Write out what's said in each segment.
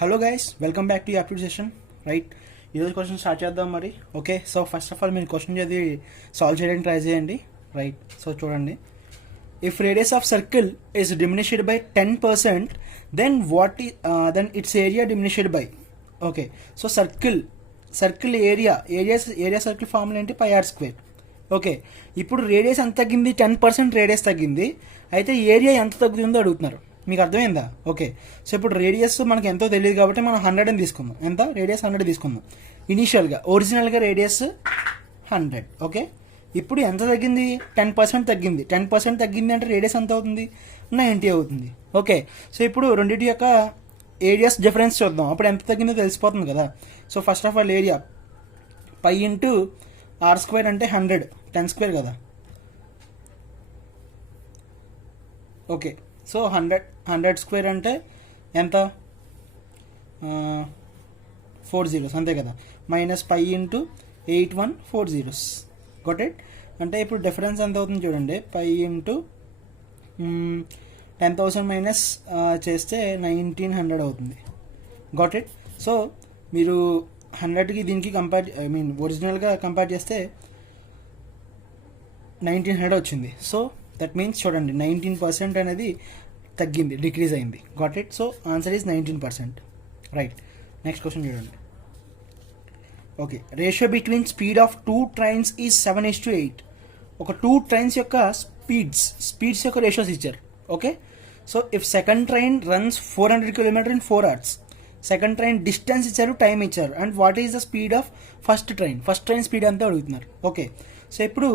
Hello guys, welcome back to Aptive session. Right, ఈరోజు question start చేద్దాం మరి. Okay, so first of all మీరు question చదివి solve చేయడానికి ట్రై చేయండి. రైట్, సో చూడండి. If radius of circle is diminished by 10%, then then its area diminished by. Okay, so circle area circle formula ఏంటి? πr square. Okay, ఇప్పుడు radius ఎంత తగ్గింది? 10% radius తగ్గింది. అయితే ఏరియా ఎంత తగ్గుతుందో అడుగుతున్నారు. మీకు అర్థమైందా? ఓకే, సో ఇప్పుడు రేడియస్ మనకి ఎంతో తెలియదు కాబట్టి మనం 100 అని తీసుకుందాం. ఎంత? రేడియస్ 100 తీసుకుందాం. ఒరిజినల్గా రేడియస్ 100. ఓకే, ఇప్పుడు ఎంత తగ్గింది? 10% తగ్గింది. 10% తగ్గింది అంటే రేడియస్ ఎంత అవుతుంది? 90 అవుతుంది. ఓకే, సో ఇప్పుడు రెండింటి యొక్క ఏరియాస్ డిఫరెన్స్ చూద్దాం. అప్పుడు ఎంత తగ్గిందో తెలిసిపోతుంది కదా. So first of all area π into r square అంటే 100, 10 స్క్వేర్ కదా. ఓకే, సో 100 స్క్వేర్ అంటే ఎంత? 4 zeros అంతే కదా. Minus π into 81 4 zeros. Got it. అంటే ఇప్పుడు డిఫరెన్స్ ఎంత అవుతుంది చూడండి. π ఇంటూ 10,000 మైనస్ చేస్తే 1900 అవుతుంది. Got it. సో మీరు 100కి దీనికి ఒరిజినల్గా కంపేర్ చేస్తే 1900 వచ్చింది. సో దట్ మీన్స్ చూడండి 19% అనేది తగ్గింది, డిక్రీజ్ అయింది. Got it. So answer is 19%. Right, next question చూడండి. Okay, ratio between speed of 2 trains is 7:8. ఒక 2 trains యొక్క స్పీడ్స్ యొక్క రేషియోస్ ఇచ్చారు. Okay, so if second train runs 400 km in 4 hours, second train distance ఇచ్చారు, time ఇచ్చారు, and what is the speed of first train speed అంతా అడుగుతున్నారు. Okay, so ఇప్పుడు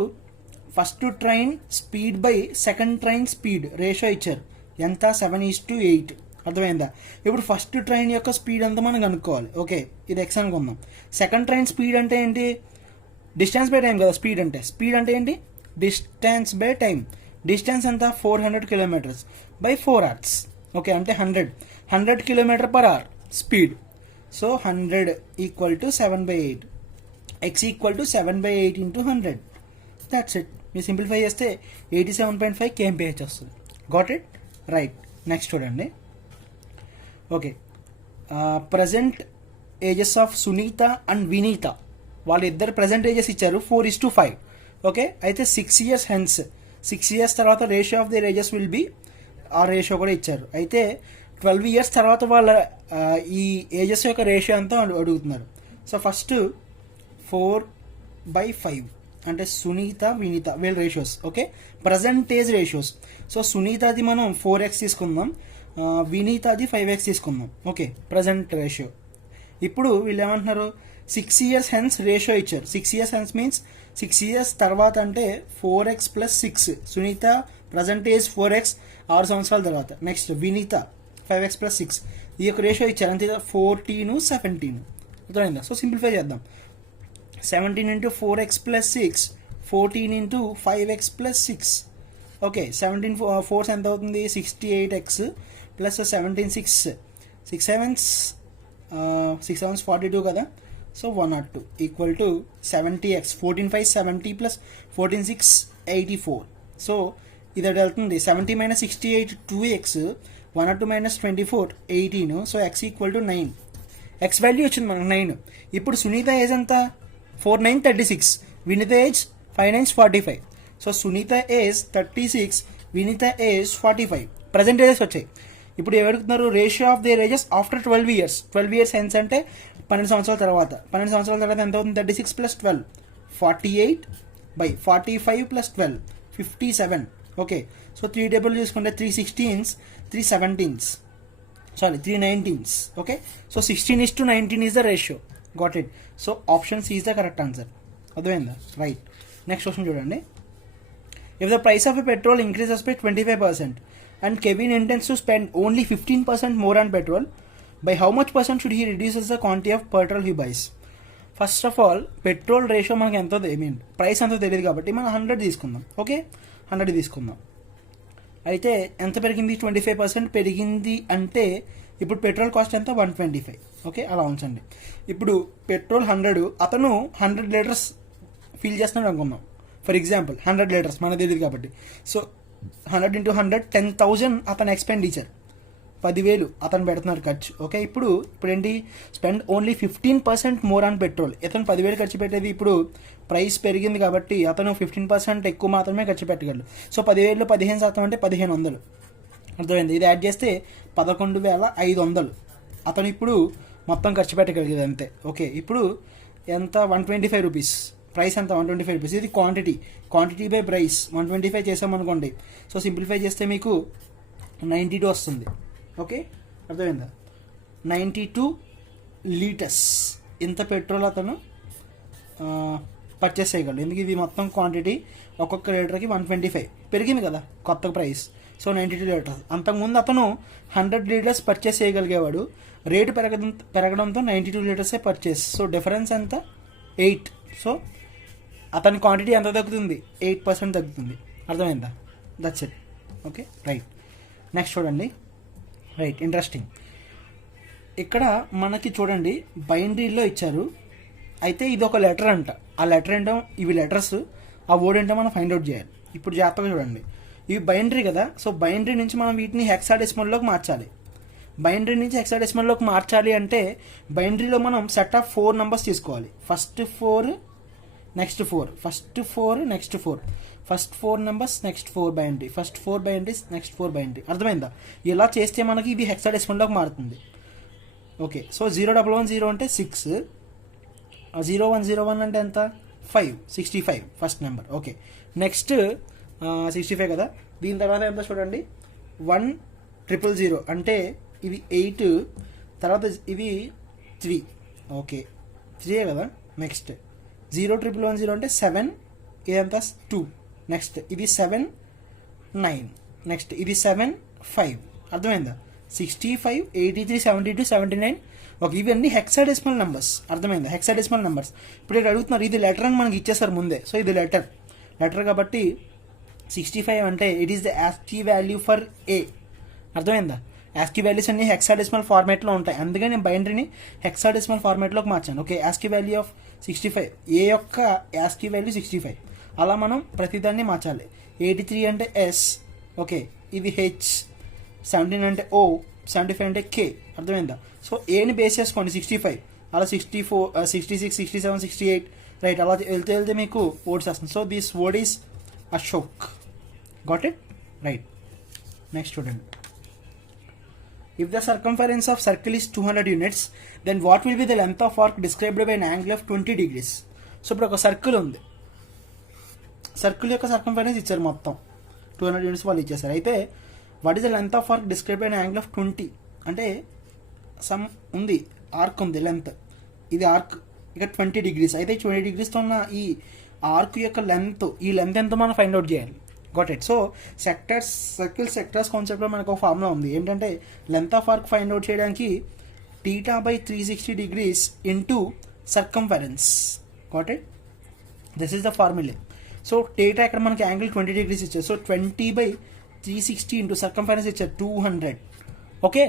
first train speed by second train speed ratio ఇచ్చారు. ఎంత? 7:8. అర్థమైందా? ఇప్పుడు first train యొక్క స్పీడ్ అంతా మనం కనుక్కోవాలి. ఓకే, ఇది ఎక్స్ అనుకుందాం. సెకండ్ ట్రైన్ స్పీడ్ అంటే ఏంటి? డిస్టెన్స్ బై టైం కదా. స్పీడ్ అంటే ఏంటి? Distance by time. డిస్టెన్స్ ఎంత? 400 km బై 4 hours. ఓకే, అంటే 100 km/h speed. So 100 equal to 7/8. X equal to 7/8 into 100. That's it. మీరు సింప్లిఫై చేస్తే 87.5 kmph వస్తుంది. Got it. రైట్, నెక్స్ట్ చూడండి. Okay, present ages of Sunita and Vinita, వాళ్ళిద్దరు present ages ఇచ్చారు 4:5. Okay, అయితే 6 years hence, 6 years తర్వాత ratio of their ages will be, ఆ ratio కూడా ఇచ్చారు. అయితే 12 years తర్వాత వాళ్ళ ఈ ఏజెస్ యొక్క రేషియో అంతా అడుగుతున్నారు. సో ఫస్ట్ 4/5 అంటే సునీత వినీత వీళ్ళ ratios. Okay, present age ratios. So సునీతది మనం 4x తీసుకుందాం, వినీతది 5x తీసుకుందాం. Okay, present ratio. ఇప్పుడు వీళ్ళు ఏమంటున్నారు? 6 years హెన్స్ రేషియో ఇచ్చారు. 6 years హెన్స్ మీన్స్ 6 years తర్వాత అంటే 4x + 6. Sunitha present age 4x 6 సంవత్సరాల తర్వాత. Next Vinita 5x + 6. ఈ యొక్క రేషియో ఇచ్చారు. అంతే, 14 17. అర్థమైందా? సో సింప్లిఫై చేద్దాం. 17 into 4x + 6, 14 into 5x + 6. Okay, 17 4 ఎంత అవుతుంది? 68x ప్లస్ 17 6 7s 42 కదా. So 102 equal to 70x. 14 5 70 plus 14 6 84. So ఇది వెళ్తుంది. 70 - 68 2x, 102 - 24 18. So x equal to 9. X value వచ్చింది మనకు 9. ఇప్పుడు సునీత ఏజ్ ఎంత? 4 9 36. Vineetha age 5 9 45. So Sunitha age 36, Vineetha age 45. Present ages వచ్చాయి. ఇప్పుడు ఏమడుగుతున్నారు? Ratio of their ages after 12 years. 12 years hence అంటే 12 సంవత్సరాల తర్వాత. 12 సంవత్సరాల తర్వాత ఎంత అవుతుంది? 36 + 12 48 బై 45 + 12 57. ఓకే, సో 3 టేబుల్ చూసుకుంటే 3 16s 3 17s, sorry 3 19s. Okay, so 16:19 is the ratio. Got it. So option C is the correct answer. అర్థమైందా? రైట్, నెక్స్ట్ క్వశ్చన్ చూడండి. If the price of a petrol increases by 25% and Kevin intends to spend only 15% more on petrol, by how much percent should he reduces the quantity of petrol he buys? First of all petrol ratio మనకి ఎంతో price ఎంతో తెలియదు కాబట్టి మనం 100 తీసుకుందాం. Okay, 100 తీసుకుందాం. అయితే ఎంత పెరిగింది? 25% పెరిగింది. అంటే ఇప్పుడు పెట్రోల్ కాస్ట్ ఎంత? 125. ఓకే, అలా ఉంచండి. ఇప్పుడు పెట్రోల్ 100, అతను 100 లీటర్స్ ఫిల్ చేస్తున్నాడు అనుకుందాం. ఫర్ ఎగ్జాంపుల్ 100 లీటర్స్ మనకు తెలియదు కాబట్టి. సో 100 into 100 10,000 అతని ఎక్స్పెండిచర్ 10,000 అతను పెడుతున్నాడు ఖర్చు. ఓకే, ఇప్పుడు ఏంటి, spend only 15% more on petrol. ఇతను 10,000 ఖర్చు పెట్టేది ఇప్పుడు ప్రైస్ పెరిగింది కాబట్టి అతను 15% ఎక్కువ మాత్రమే ఖర్చు పెట్టగలడు. సో 10,000లో 15% అంటే 1,500. అర్థమైంది. ఇది యాడ్ చేస్తే 11,500 అతను ఇప్పుడు మొత్తం ఖర్చు పెట్టగలిగేది అంతే. ఓకే, ఇప్పుడు ఎంత, 125 రూపీస్. ప్రైస్ ఎంత, 125 రూపీస్. ఇది క్వాంటిటీ బై ప్రైస్ 125 చేసామనుకోండి. సో సింప్లిఫై చేస్తే మీకు 92 వస్తుంది. ఓకే, అర్థమైందా, 92 లీటర్స్ ఇంత పెట్రోల్ అతను పర్చేస్ చేయగలడు. ఎందుకు, ఇది మొత్తం క్వాంటిటీ ఒక్కొక్క లీటర్కి 125 పెరిగింది కదా కొత్త ప్రైస్. So 92 litres. అంతకుముందు అతను 100 లీటర్స్ పర్చేస్ చేయగలిగేవాడు. రేటు పెరగడంతో 92 లీటర్సే పర్చేస్. సో డిఫరెన్స్ ఎంత, 8. సో అతని క్వాంటిటీ ఎంత తగ్గుతుంది, 8% తగ్గుతుంది. అర్థమైందా, that's it. Okay, right. Next చూడండి, రైట్, ఇంట్రెస్టింగ్. ఇక్కడ మనకి చూడండి బైనరీలో ఇచ్చారు. అయితే ఇది ఒక లెటర్ అంట. ఆ లెటర్ ఏంటో, ఇవి లెటర్స్, ఆ వర్డ్ ఏంటో మనం ఫైండ్ అవుట్ చేయాలి. ఇప్పుడు జాగ్రత్తగా చూడండి, ఇవి బైనరీ కదా. సో బైనరీ నుంచి మనం వీటిని హెక్సాడెసిమల్లోకి మార్చాలి. బైనరీ నుంచి హెక్సాడెసిమల్లోకి మార్చాలి అంటే బైనరీలో మనం సెట్ ఆఫ్ 4 నెంబర్స్ తీసుకోవాలి. First 4 next 4, first 4 next 4, first 4 numbers next 4 binary, first 4 binaries next 4 binary. అర్థమైందా, ఇలా చేస్తే మనకి ఇది హెక్సాడెసిమల్లోకి మారుతుంది. ఓకే, సో 0110 అంటే 6, 0101 అంటే ఎంత, 5, 65 ఫస్ట్ నెంబర్. ఓకే, నెక్స్ట్ 65 కదా. దీని తర్వాత ఎంత చూడండి, 1000 అంటే ఇది 8, తర్వాత ఇది 3. ఓకే, 3 కదా. నెక్స్ట్ 0110 అంటే 7, ఇదంతా 2. నెక్స్ట్ ఇది 7, 9. నెక్స్ట్ ఇది 7, 5. అర్థమైందా, 65, 83, 72, 79. ఓకే, ఇవన్నీ హెక్సాడెసిమల్ నెంబర్స్. అర్థమైందా, హెక్సాడెసిమల్ నెంబర్స్. ఇప్పుడు ఇక్కడ అడుగుతున్నారు, ఇది లెటర్ అని మనకి ఇచ్చేసారు ముందే. సో ఇది లెటర్ కాబట్టి 65 అంటే it is the ASCII value for a. అర్థమైందా, ASCII వాల్యూస్ అన్ని హెక్సాడెసిమల్ ఫార్మాట్లో ఉంటాయి. అందుకే నేను బైనరీని హెక్సాడెసిమల్ ఫార్మాట్లోకి మార్చాను. ఓకే, ASCII వాల్యూ ఆఫ్ 65, ఏ యొక్క ASCII వాల్యూ 65. అలా మనం ప్రతిదాన్ని మార్చాలి. 83 అంటే S. ఓకే, ఇది H. 17 అంటే O. 75 అంటే K. అర్థమైందా. సో ఏని బేస్ చేసుకోండి 65, అలా 64, 66, 67, 68, రైట్. అలా వెళ్తే మీకు వర్డ్స్ వస్తుంది. So this word is Ashok. Got it, right. Next చూడండి, if the circumference of circle is 200 units, then what will be the length of arc described by an angle of 20 degrees? So ఇప్పుడు ఒక circle ఉంది, circle యొక్క circumference ఇచ్చారు మొత్తం 200 units వాళ్ళు ఇచ్చేసారు. అయితే what is the length of arc describe by an angle of 20 అంటే సమ్ ఉంది, ఆర్క్ ఉంది లెంత్, ఇది ఆర్క్ ఇక 20 degrees. అయితే 20 degreesతో ఉన్న ఈ ఆర్క్ యొక్క లెంత్, ఈ లెంత్ ఎంత మనం ఫైండ్ అవుట్ చేయాలి. Got it. So circle sectors కాన్సెప్ట్లో మనకు ఒక ఫార్ములా ఉంది. ఏంటంటే length of arc find out చేయడానికి θ/360 degrees into circumference. Got it, this is the formula. So θ ఇక్కడ మనకి యాంగిల్ 20 degrees ఇచ్చారు. సో 20/360 ఇంటూ సర్కంఫరెన్స్ ఇచ్చారు 200. Okay,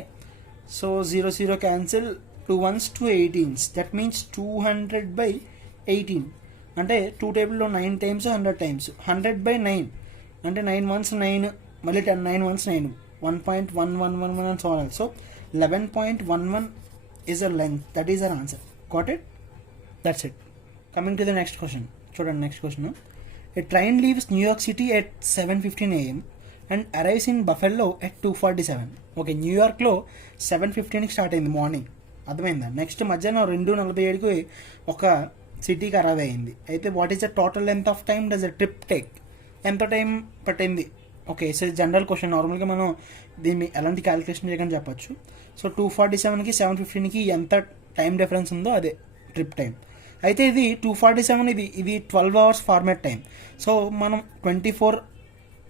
so 0 cancel, 2 ones 2 18s. That means 200/18 అంటే 2 టేబుల్లో 9 times 100 times. 100/9 అంటే 9 ones 9, మళ్ళీ 10, 9 ones 9, 1.1111 and so on. So 11.11 is a length. That is our answer. Got it? That's it. Coming to the next question. చూడండి, next question. A train leaves New York City at 7:15 AM and arrives in Buffalo at 2:47. Okay, న్యూయార్క్లో 7:15కి start అయింది morning. అర్థమైందా. Next మధ్యాహ్నం 2:47కి ఒక సిటీకి arrive అయింది. అయితే what is the total length of time does the trip take? ఎంత time పట్టింది? Okay, so general question. నార్మల్గా మనం దీన్ని ఎలాంటి క్యాలిక్యులేషన్ చేయకని చెప్పచ్చు. సో 2:47కి 7:15కి ఎంత టైం డిఫరెన్స్ ఉందో అదే ట్రిప్ టైం. అయితే ఇది 2:47, ఇది 12 hours ఫార్మాట్ టైం. సో మనం 24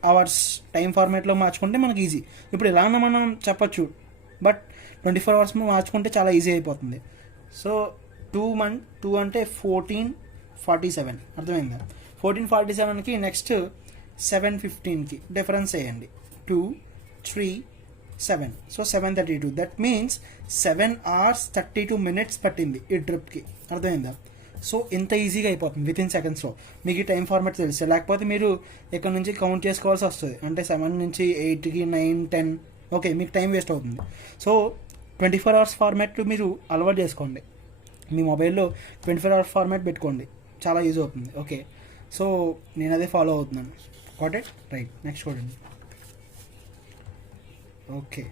hours టైం ఫార్మాట్లో మార్చుకుంటే మనకి ఈజీ. ఇప్పుడు ఎలాగో మనం చెప్పచ్చు, బట్ 24 hours మార్చుకుంటే చాలా ఈజీ అయిపోతుంది. సో 2 అంటే 14:47. అర్థమైందా. 14:47కి నెక్స్ట్ 7:15కి డిఫరెన్స్ వేయండి. 2, 3, 7. So 7:32. That means 7 hours 32 minutes పట్టింది ఈ ట్రిప్కి. అర్థమైందా. సో ఇంత ఈజీగా అయిపోతుంది వితిన్ సెకండ్స్లో. మీకు ఈ టైం ఫార్మాట్ తెలిస్తే, లేకపోతే మీరు ఇక్కడ నుంచి కౌంట్ చేసుకోవాల్సి వస్తుంది. అంటే 7 నుంచి 8కి 9, 10 ఓకే, మీకు టైం వేస్ట్ అవుతుంది. సో 24 అవర్స్ ఫార్మాట్ మీరు అలవాటు చేసుకోండి. మీ మొబైల్లో 24 అవర్స్ ఫార్మాట్ పెట్టుకోండి, చాలా యూజ్ అవుతుంది. ఓకే, సో నేను అదే ఫాలో అవుతున్నాను. Got it? రైట్. నెక్స్ట్ చూడండి. Okay,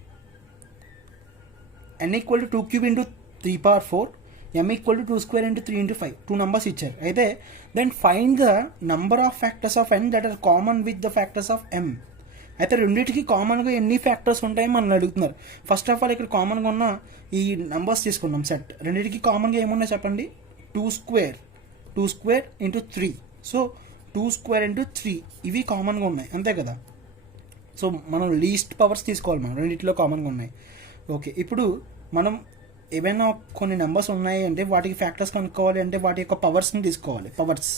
n equal to 2 cube into 3 power 4, m equal to 2 square into 3 into 5, 2 numbers ఇచ్చారు. అయితే then find the number of factors of n that are common with the factors of m. అయితే రెండింటికి కామన్గా ఎన్ని factors ఉంటాయో మనం అడుగుతున్నారు. First of all ఇక్కడ కామన్గా ఉన్న ఈ నెంబర్స్ తీసుకున్నాం సెట్. రెండింటికి కామన్గా ఏమున్నాయి చెప్పండి? 2 square into 3. So 2 square into 3 ఇవి కామన్గా ఉన్నాయి, అంతే కదా. సో మనం లీస్ట్ పవర్స్ తీసుకోవాలి, మనం రెండింటిలో కామన్గా ఉన్నాయి. ఓకే, ఇప్పుడు మనం ఏవైనా కొన్ని నెంబర్స్ ఉన్నాయి అంటే వాటికి ఫ్యాక్టర్స్ కనుక్కోవాలి అంటే వాటి యొక్క పవర్స్ని తీసుకోవాలి. పవర్స్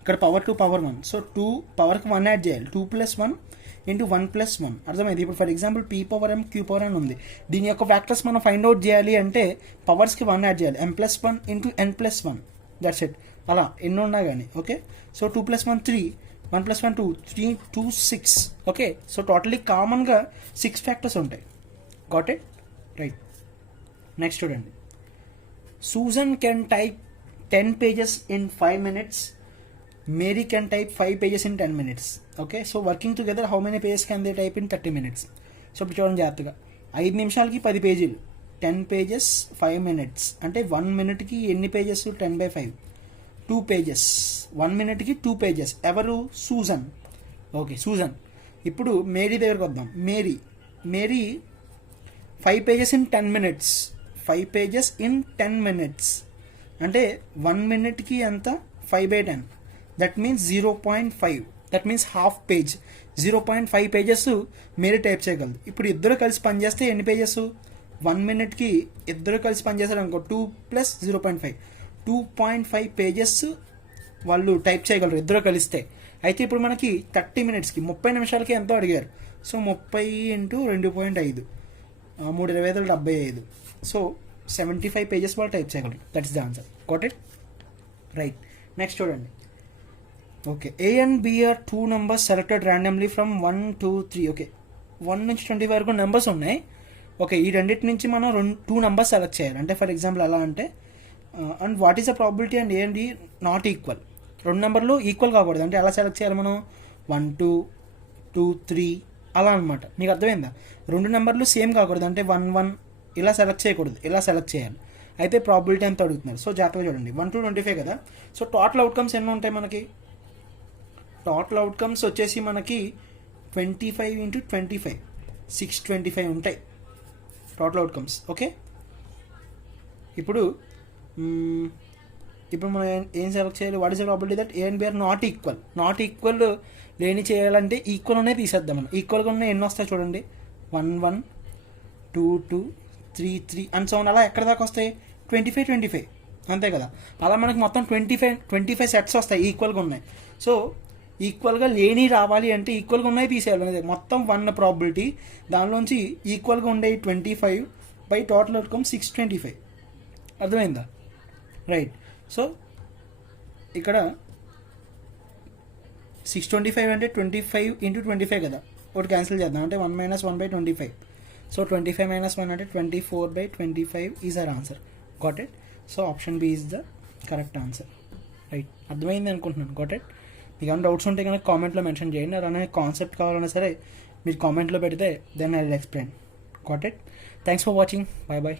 ఇక్కడ పవర్ 2 పవర్ 1. సో 2 పవర్కి 1 యాడ్ చేయాలి. 2 + 1 ఇంటూ 1 + 1 అర్థమైంది. ఇప్పుడు for example p power m q power n ఉంది. దీని యొక్క ఫ్యాక్టర్స్ మనం ఫైండ్ అవుట్ చేయాలి అంటే పవర్స్కి 1 యాడ్ చేయాలి. m + 1 into n + 1, that's it. అలా ఎన్ని ఉన్నా కానీ. Okay, so 2 + 1 3, 1 + 1 2, 3 2 6. Okay, so totally కామన్గా 6 ఫ్యాక్టర్స్ ఉంటాయి. Got it? రైట్. నెక్స్ట్ చూడండి. Susan can type 10 pages in 5 minutes. Mary can type 5 pages in 10 minutes. Okay, so working together how many pages can they type in 30 minutes? So ఇప్పుడు చూడండి జాగ్రత్తగా. 5 నిమిషాలకి 10 పేజీలు, 10 pages 5 minutes అంటే 1 మినిట్కి ఎన్ని pages? 10/5, 2 pages. 1 మినిట్కి 2 pages. ఎవరు? సూజన్. Okay, Susan. ఇప్పుడు మేరీ దగ్గరకు వద్దాం. Mary 5 pages in 10 minutes. 5 pages in 10 minutes అంటే 1 మినిట్కి ఎంత? 5/10. That means 0.5. That means half page. 0.5 pages మీరు టైప్ చేయగలరు. ఇప్పుడు ఇద్దరు కలిసి పనిచేస్తే ఎన్ని పేజెస్? 1 మినిట్కి ఇద్దరు కలిసి పనిచేస్తారు అనుకో, 2 + 0.5, 2.5 pages వాళ్ళు టైప్ చేయగలరు ఇద్దరు కలిస్తే. అయితే ఇప్పుడు మనకి 30 minutesకి 30 నిమిషాలకి ఎంతో అడిగారు. So 30 into 2.5, 3 × 25 75. సో 75 pages వాళ్ళు టైప్ చేయగలరు. That is the answer. Got it? Right. Next చూడండి. Okay, A and B are 2 numbers selected randomly from 1 to 3. Okay, 1 నుంచి 20 వరకు నెంబర్స్ ఉన్నాయి. ఓకే, ఈ రెండింటి నుంచి మనం 2 numbers సెలెక్ట్ చేయాలి. అంటే ఫర్ ఎగ్జాంపుల్ ఎలా అంటే and what is the probability and A and D not equal. 2 నెంబర్లు ఈక్వల్ కాకూడదు. అంటే ఎలా సెలెక్ట్ చేయాలి మనం? 1 2 2 3 అలా అనమాట. మీకు అర్థమైందా? 2 నెంబర్లు సేమ్ కాకూడదు. అంటే 1 1 ఇలా సెలెక్ట్ చేయకూడదు, ఇలా సెలెక్ట్ చేయాలి. అయితే ప్రాబిలిటీ ఎంత అడుగుతున్నారు. సో జాగ్రత్తగా చూడండి. 1 to 25 కదా. సో టోటల్ అవుట్కమ్స్ ఎన్ని ఉంటాయి మనకి? టోటల్ అవుట్కమ్స్ వచ్చేసి మనకి 25 × 25, 625 ఉంటాయి టోటల్ అవుట్కమ్స్. ఓకే, ఇప్పుడు మనం ఏం సెలెక్ట్ చేయాలి? What is the probability that A and B are not equal. Not equal లేని చేయాలంటే ఈక్వల్ ఉన్నాయి తీసేద్దాం మనం. ఈక్వల్గా ఉన్నాయి ఎన్ని వస్తాయి చూడండి? 1 1 2 2 3 3 అండ్ సో అలా ఎక్కడ దాకా వస్తాయి? 25 25, అంతే కదా. అలా మనకి మొత్తం 25 సెట్స్ వస్తాయి ఈక్వల్గా ఉన్నాయి. సో ఈక్వల్గా లేని రావాలి అంటే ఈక్వల్గా ఉన్నాయి తీసేయాలి అనేది మొత్తం 1 ప్రాబిలిటీ. దానిలోంచి ఈక్వల్గా ఉండే 25 బై టోటల్ అవుట్కమ్ 625. అర్థమైందా? రైట్. సో ఇక్కడ 625 అంటే 25 × 25 కదా. ఒకటి క్యాన్సిల్ చేద్దాం. అంటే 1 - 1/25. సో 25 - 1 అంటే 24/25 is our answer. Got it? So option B is the correct answer. Right, అర్థమైంది అనుకుంటున్నాను. Got it? మీకు ఏమైనా డౌట్స్ ఉంటే కనుక కామెంట్లో మెన్షన్ చేయండి. అలానే కాన్సెప్ట్ కావాలన్నా సరే మీరు కామెంట్లో పెడితే then I will explain. Got it? Thanks for watching. Bye bye.